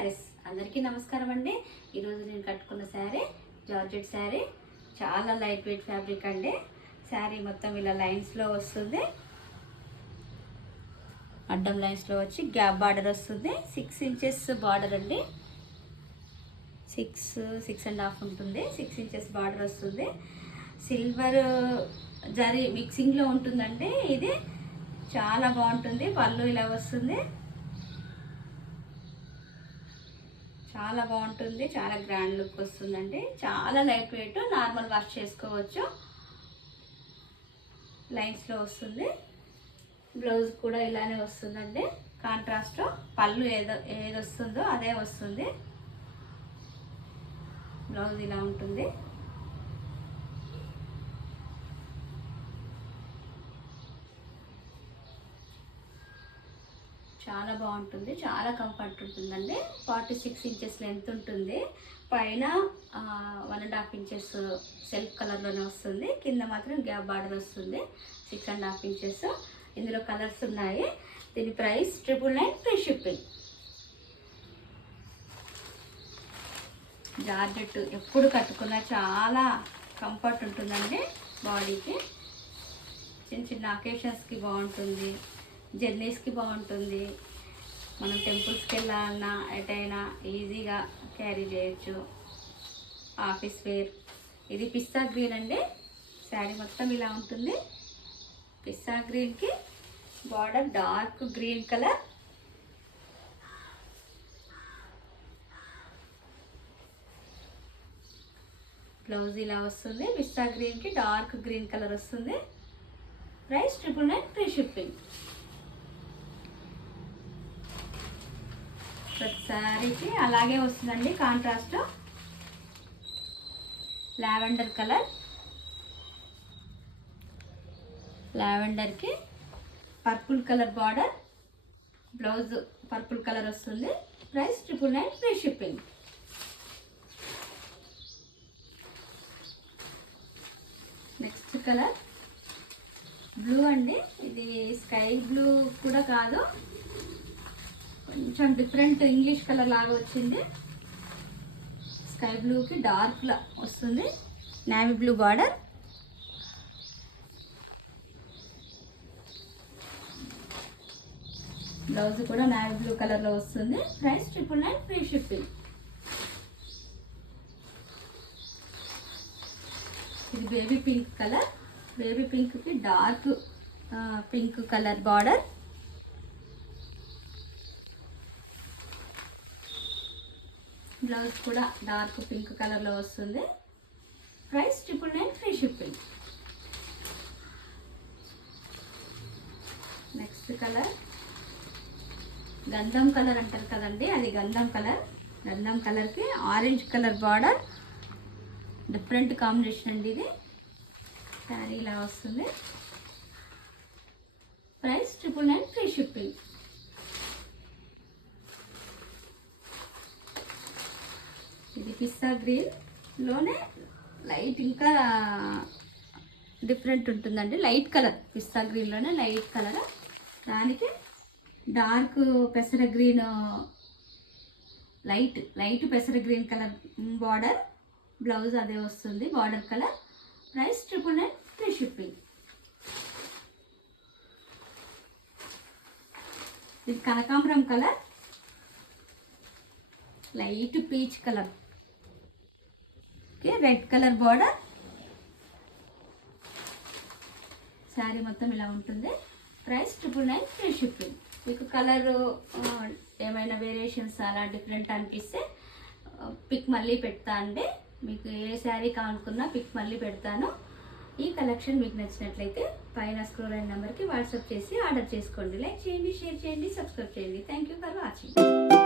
శారీస్ అందరికీ నమస్కారం అండి. ఈరోజు నేను కట్టుకున్న శారీ జార్జెట్ శారీ, చాలా లైట్ వెయిట్ ఫ్యాబ్రిక్ అండి. శారీ మొత్తం ఇలా లైన్స్లో వస్తుంది, అడ్డం లైన్స్లో వచ్చి గ్యాప్ బార్డర్ వస్తుంది. 6 ఇంచెస్ బార్డర్ అండి, 6.5 ఉంటుంది. 6 ఇంచెస్ బార్డర్ వస్తుంది. సిల్వర్ జరీ మిక్సింగ్లో ఉంటుందండి. ఇది చాలా బాగుంటుంది. పళ్ళు ఇలా వస్తుంది, చాలా బాగుంటుంది. చాలా గ్రాండ్ లుక్ వస్తుందండి. చాలా లైట్ వెయిట్, నార్మల్ వాష్ చేసుకోవచ్చు. లైన్స్లో వస్తుంది. బ్లౌజ్ కూడా ఇలానే వస్తుందండి. కాంట్రాస్ట్ పళ్ళు ఏది వస్తుందో అదే వస్తుంది. బ్లౌజ్ ఇలా ఉంటుంది. చాలా బాగుంటుంది, చాలా కంఫర్ట్ ఉంటుందండి. 46 ఇంచెస్ లెంత్ ఉంటుంది. పైన 1.5 ఇంచెస్ సెల్ఫ్ కలర్లోనే వస్తుంది. కింద మాత్రం గ్యాప్ బార్డర్ వస్తుంది. 6.5 ఇంచెస్. ఇందులో కలర్స్ ఉన్నాయి. దీని ప్రైస్ 999 ఫ్రీ షిప్పింగ్. జార్జెట్ ఎప్పుడు కట్టుకున్నా చాలా కంఫర్ట్ ఉంటుందండి బాడీకి. చిన్న చిన్న అకేషన్స్కి బాగుంటుంది, జర్నీస్కి బాగుంటుంది. మనం టెంపుల్స్కి వెళ్ళాలన్నా ఎటైనా ఈజీగా క్యారీ చేయొచ్చు. Office wear. ఇది పిస్తా గ్రీన్ అండి. శారీ మొత్తం ఇలా ఉంటుంది. పిస్తా గ్రీన్కి border dark green colour. Blouse ఇలా వస్తుంది. పిస్తా గ్రీన్కి డార్క్ గ్రీన్ కలర్ వస్తుంది. Price 999 free shipping. ప్రతి శారీకి అలాగే వస్తుందండి. కాంట్రాస్ట్ లావెండర్ కలర్, లావెండర్కి purple colour border, blouse purple colour వస్తుంది. Price 999 free shipping. Next colour blue అండి. ఇది స్కై బ్లూ కూడా కాదు, కొంచెం డిఫరెంట్ ఇంగ్లీష్ కలర్ లాగా వచ్చింది. స్కై బ్లూకి డార్క్లా వస్తుంది. Navy blue border. బ్లౌజ్ కూడా నేవీ బ్లూ కలర్లో వస్తుంది. Price 999 free shipping. ఇది బేబీ పింక్ కలర్. బేబీ పింక్కి dark pink colour border. Blouse కూడా డార్క్ పింక్ కలర్లో వస్తుంది. Price 999 free shipping. Next colour గంధం కలర్ అంటారు కదండి, అది గంధం కలర్. గంధం కలర్కి orange colour border. Different combination అండి ఇది. శారీ ఇలా వస్తుంది. Price 999 free shipping. ఇది పిస్తా గ్రీన్లోనే లైట్, ఇంకా డిఫరెంట్ ఉంటుందండి. లైట్ కలర్, పిస్తా గ్రీన్లోనే లైట్ కలర్. దానికి డార్క్ పెసర గ్రీన్, లైట్ పెసర గ్రీన్ కలర్ బార్డర్. బ్లౌజ్ అదే వస్తుంది, border colour. Price 999 free shipping. ఇది కనకాంబరం colour, light peach colour, red colour border. Sari మొత్తం ఇలా ఉంటుంది. Price 999 free shipping. మీకు కలర్ ఏమైనా వేరియేషన్స్ అలా డిఫరెంట్ అనిపిస్తే పిక్ మళ్ళీ పెడతా అండి. మీకు ఏ శారీ కావాలనుకున్నా పిక్ మళ్ళీ పెడతాను. ఈ కలెక్షన్ మీకు నచ్చినట్లయితే పైన స్క్రోల్ అయిన నెంబర్కి వాట్సాప్ చేసి ఆర్డర్ చేసుకోండి. లైక్ చేయండి, షేర్ చేయండి, సబ్స్క్రైబ్ చేయండి. Thank you for watching.